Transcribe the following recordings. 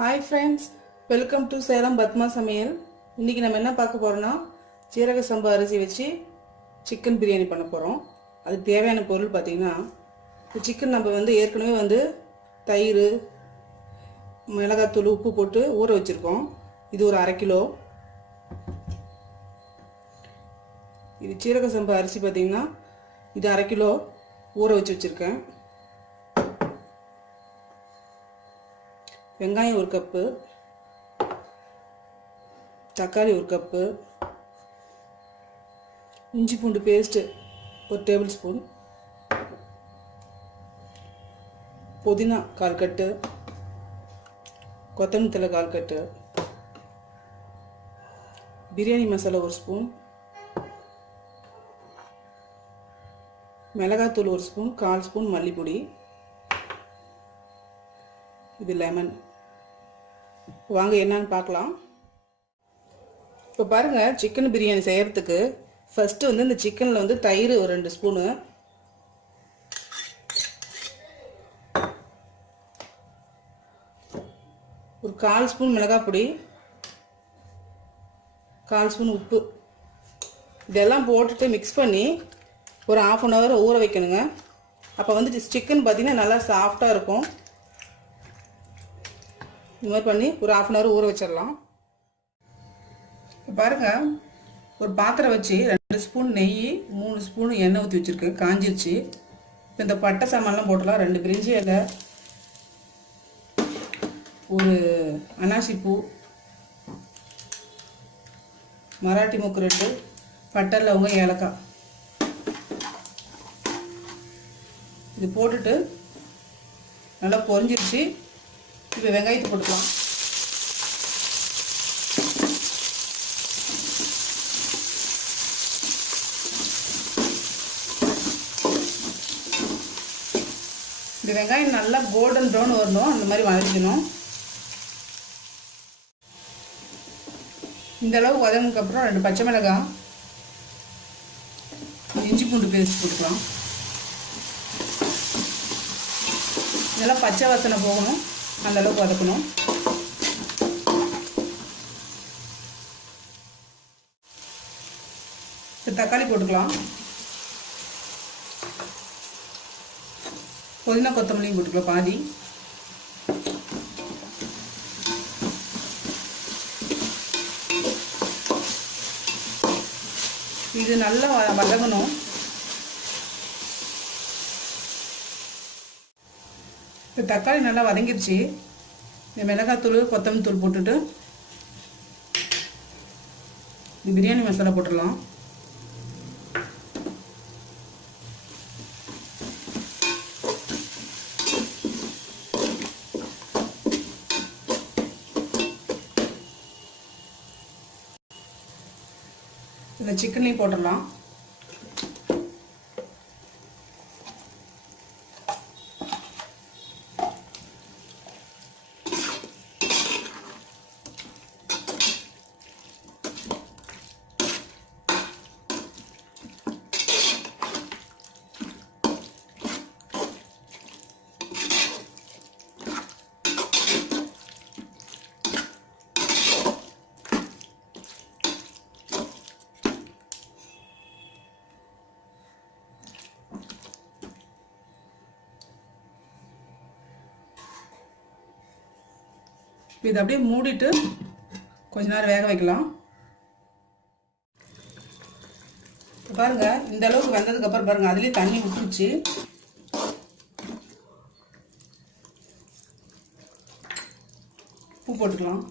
Hi friends, welcome to Salem Padma சமையல். இன்றைக்கி நம்ம என்ன பார்க்க போகிறோன்னா, சீரக சம்பா அரிசி வச்சு சிக்கன் பிரியாணி பண்ண போகிறோம். அதுக்கு தேவையான பொருள் பார்த்திங்கன்னா, இந்த சிக்கன் நம்ம ஏற்கனவே தயிர், மிளகாத்தூள், உப்பு போட்டு ஊற வச்சுருக்கோம். இது ஒரு 1/2 கிலோ. இது சீரக சம்பா அரிசி பார்த்திங்கன்னா, இது 1/2 கிலோ ஊற வச்சுருக்கேன். வெங்காயம் 1 கப்பு, தக்காளி 1 கப்பு, இஞ்சி பூண்டு பேஸ்ட்டு 1 டேபிள் ஸ்பூன், புதினா 1/4 கட்டு, கொத்தமல்லி தழை 1/4 கட்டு, பிரியாணி மசாலா 1 ஸ்பூன், மிளகாத்தூள் 1 ஸ்பூன், 1/4 ஸ்பூன் மல்லிப்பொடி, இது லெமன். வாங்க என்னன்னு பார்க்கலாம். இப்போ பாருங்கள், சிக்கன் பிரியாணி செய்கிறதுக்கு ஃபஸ்ட்டு இந்த சிக்கனில் தயிர் ஒரு 2 ஸ்பூனு, ஒரு 1/4 ஸ்பூன் மிளகாய் பொடி, 1/4 ஸ்பூன் உப்பு, இதெல்லாம் போட்டுட்டு மிக்ஸ் பண்ணி ஒரு 1/2 hour ஊற வைக்கணுங்க. அப்போ சிக்கன் பார்த்திங்கன்னா நல்லா சாஃப்டாக இருக்கும். இந்த மாதிரி பண்ணி ஒரு 1/2 hour ஊற வச்சிடலாம். இப்போ பாருங்கள், ஒரு பாத்திரம் வச்சு 2 ஸ்பூன் நெய், 3 ஸ்பூன் எண்ணெய் ஊற்றி வச்சுருக்கு, காஞ்சிருச்சு. இப்போ இந்த பட்டை சாமான்லாம் போட்டலாம். 2 பிரிஞ்சி இலை, ஒரு அனாசி பூ, மராட்டி மொக்கு 2, பட்டை லவங்க, ஏலக்காய். இது போட்டுட்டு நல்லா பொரிஞ்சிருச்சு. இப்போ வெங்காயத்தை போட்டுக்கலாம். இந்த வெங்காயம் நல்லா கோல்டன் ப்ரௌன் வரணும், அந்த மாதிரி வதக்கணும். இந்த அளவுக்கு வதங்கினதுக்கப்புறம் 2 பச்சை மிளகாய், இஞ்சி பூண்டு பேஸ்ட் போட்டுக்கலாம். இதெல்லாம் பச்சை வாசனை போகணும், அந்த அளவுக்கு வதக்கணும். தக்காளி போட்டுக்கலாம். புதினா கொத்தமல்லியும் போட்டுக்கலாம் பாதி. இது நல்லா வதங்கணும். இப்போ தக்காளி நல்லா வதங்கிருச்சு. இந்த மிளகாத்தூள், கொத்தமல்லி தூள் போட்டுட்டு இந்த பிரியாணி மசாலா போட்டுடலாம். இந்த சிக்கன்லையும் போட்டுடலாம். இதை அப்படியே மூடிட்டு கொஞ்ச நேரம் வேக வைக்கலாம். பாருங்க, இந்த அளவுக்கு வெந்ததுக்கு அப்புறம் பாருங்க, அதுலயே தண்ணி விட்டுருச்சு. உப்பு போட்டுக்கலாம்.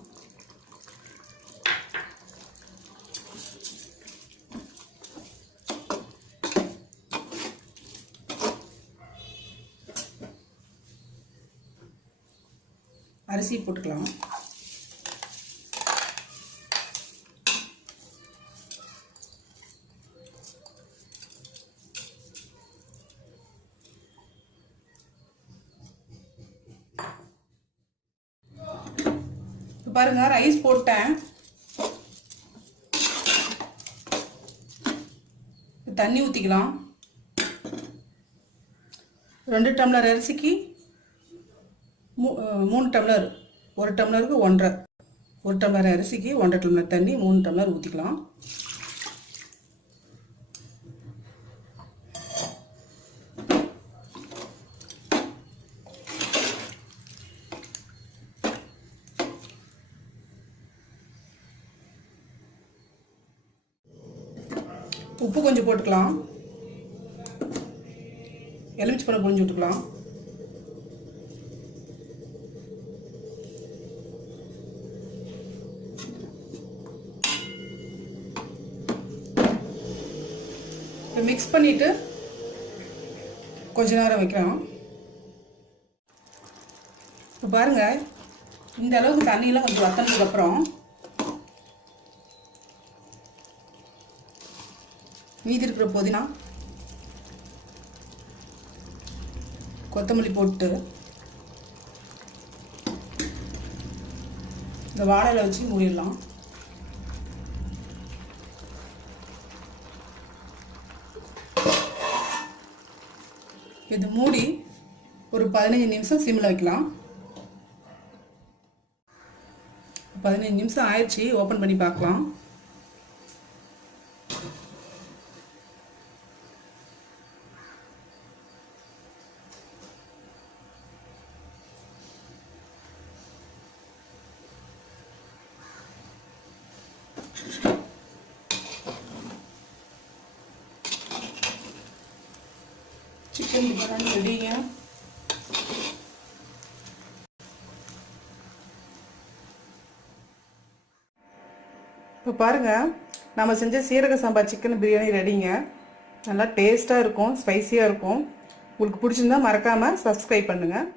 அரிசி போட்டுக்கலாம். பாருங்க, ரைஸ் போட்டேன். தண்ணி ஊற்றிக்கலாம். 2 டம்ளர் அரிசிக்கு 3 டம்ளர் 1 டம்ளருக்கு 1.5, 1 டம்ளர் அரிசிக்கு 1.5 டம்ளர் தண்ணி, 3 டம்ளர் ஊற்றிக்கலாம். உப்பு கொஞ்சம் போட்டுக்கலாம். எலுமிச்சம்பழம் புழிஞ்சு விட்டுக்கலாம். மிக்ஸ் பண்ணிட்டு கொஞ்ச நேரம் வைக்கலாம். இப்போ பாருங்க, இந்த அளவுக்கு தண்ணியெல்லாம் கொஞ்சம் வத்தனதுக்கு அப்புறம் மீதி இருக்கிற புதினா, கொத்தமல்லி போட்டு இந்த வாழையில வச்சு மூடிடலாம். இது மூடி ஒரு 15 நிமிஷம் சிம்மில் வைக்கலாம். 15 நிமிஷம் ஆயிடுச்சு. ஓப்பன் பண்ணி பார்க்கலாம். சிக்கன் பிரியாணி ரெடிங்க. இப்போ பாருங்கள், நம்ம செஞ்ச சீரக சம்பா சிக்கன் பிரியாணி ரெடிங்க. நல்லா டேஸ்ட்டாக இருக்கும், ஸ்பைஸியாக இருக்கும். உங்களுக்கு பிடிச்சிருந்தா மறக்காமல் சப்ஸ்கிரைப் பண்ணுங்கள்.